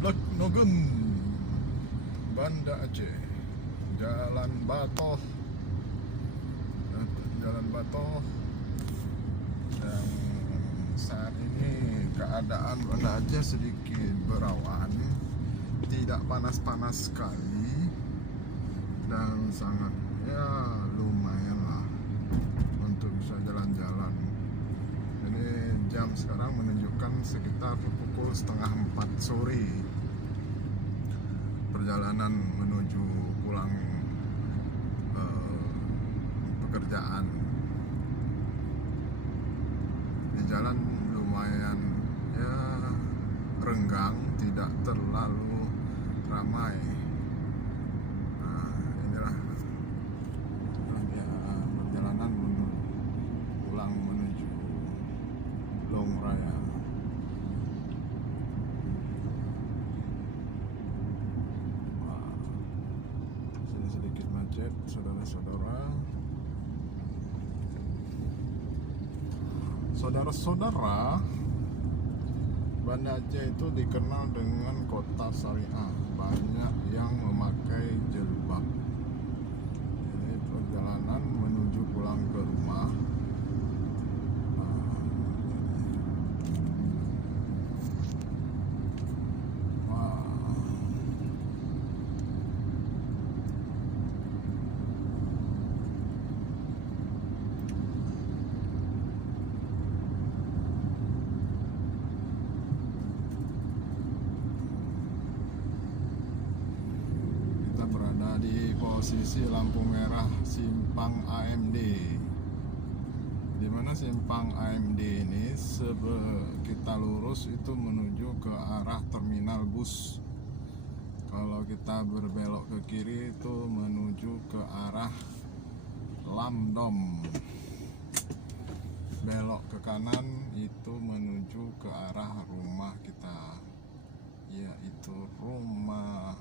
Lek Nogem, Banda Aceh, Jalan Batoh, Jalan Batoh. Yang saat ini keadaan Banda Aceh sedikit berawan, tidak panas-panas sekali, dan sangat lumayan lah untuk bisa jalan-jalan. Ini jam sekarang menunjukkan sekitar pukul 3:30 sore. Perjalanan menuju pulang pekerjaan. Di jalan lumayan renggang, tidak terlalu ramai. Nah, inilah perjalanan pulang menuju Long Raya. Sini sedikit macet, saudara-saudara. Saudara-saudara, Banda Aceh itu dikenal dengan kota syariah. Banyak yang memakai jilbab. Ini perjalanan menuju pulang ke rumah. Berada di posisi lampu merah simpang AMD, di mana simpang AMD ini kita lurus itu menuju ke arah terminal bus. Kalau kita berbelok ke kiri itu menuju ke arah Lamdom. Belok ke kanan itu menuju ke arah rumah kita, yaitu rumah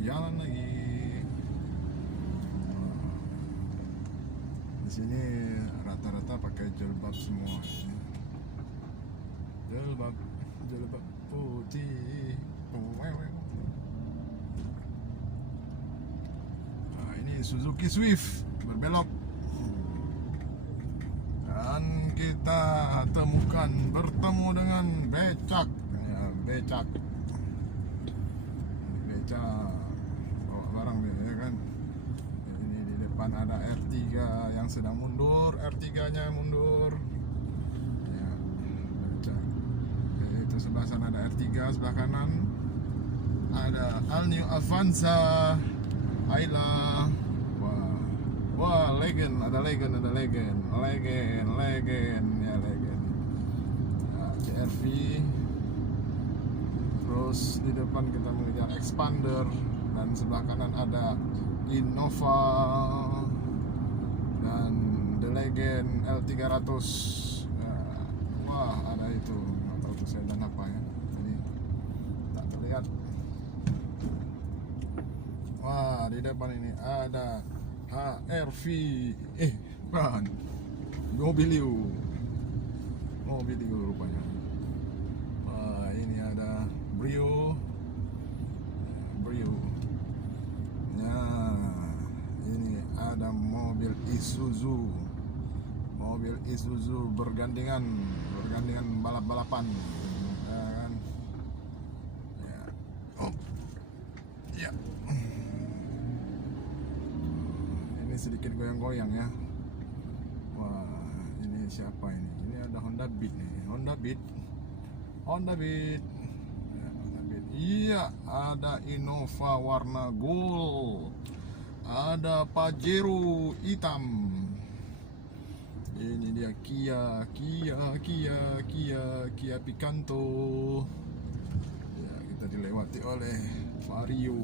jalan lagi. Di sini rata-rata pakai jilbab semua. Jilbab putih. Nah, ini Suzuki Swift berbelok. Dan kita bertemu dengan becak. Becak bawa barang ya kan. Ini di depan ada R3 yang sedang mundur, R3-nya mundur. Ya, itu sebelah sana ada R3, sebelah kanan ada All New Avanza Ayla. Wah, legend. Ya, legend. Nah, CR-V. Terus di depan kita mengejar Expander, dan sebelah kanan ada Innova dan The Legend L300. Wah, ada itu, nggak tahu itu sedan apa ya, jadi tak terlihat. Wah, di depan ini ada HRV, bukan, Mobilio rupanya. Wah, ini ada Brio. Ya, ini ada mobil Isuzu bergandengan balap-balapan, ya kan? Ya. Oh. Ya. Ini sedikit goyang-goyang ya. Wah, ini siapa ini? Ini ada Honda Beat nih. Honda Beat. Iya, ada Innova warna gold, ada Pajero hitam. Ini dia Kia Picanto. Ya, kita dilewati oleh Vario.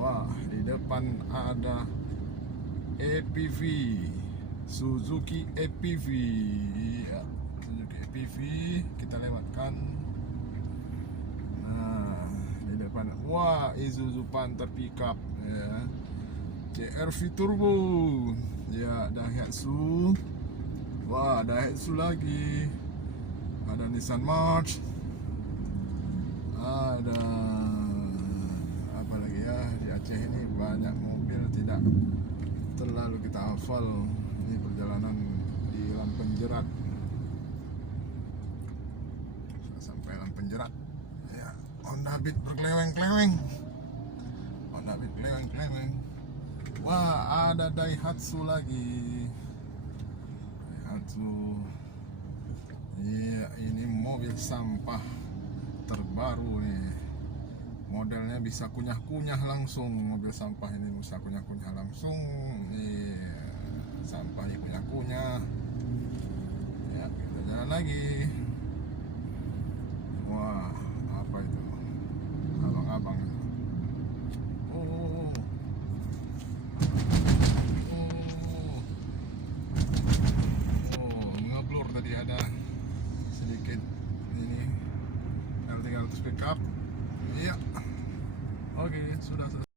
Wah, di depan ada EPV, Suzuki EPV. Ya, Suzuki EPV kita lewatkan. Nah, di depan Wah, Isuzu Panther pickup ya. CR-V turbo. Ya, Daihatsu. Wah, Daihatsu lagi. Ada Nissan March. Ada apa lagi ya? Di Aceh ini banyak mobil tidak terlalu kita hafal. Ini perjalanan di Lampenjerat. Sudah sampai Lampenjerat. Ya, Honda Beat berkeleweng-keleweng. Honda Beat keleweng-keleweng. Wah, ada Daihatsu lagi. Daihatsu. Iya, ini mobil sampah terbaru nih. Modelnya bisa kunyah-kunyah langsung. Mobil sampah ini bisa kunyah-kunyah langsung. Iya, sampah dikunyah-kunyah. Ya, kita jalan lagi. Wah, apa itu? Abang-abang. Oh. Ngeblur tadi ada sedikit ini L300 pickup. Iya. Oke, sudah selesai.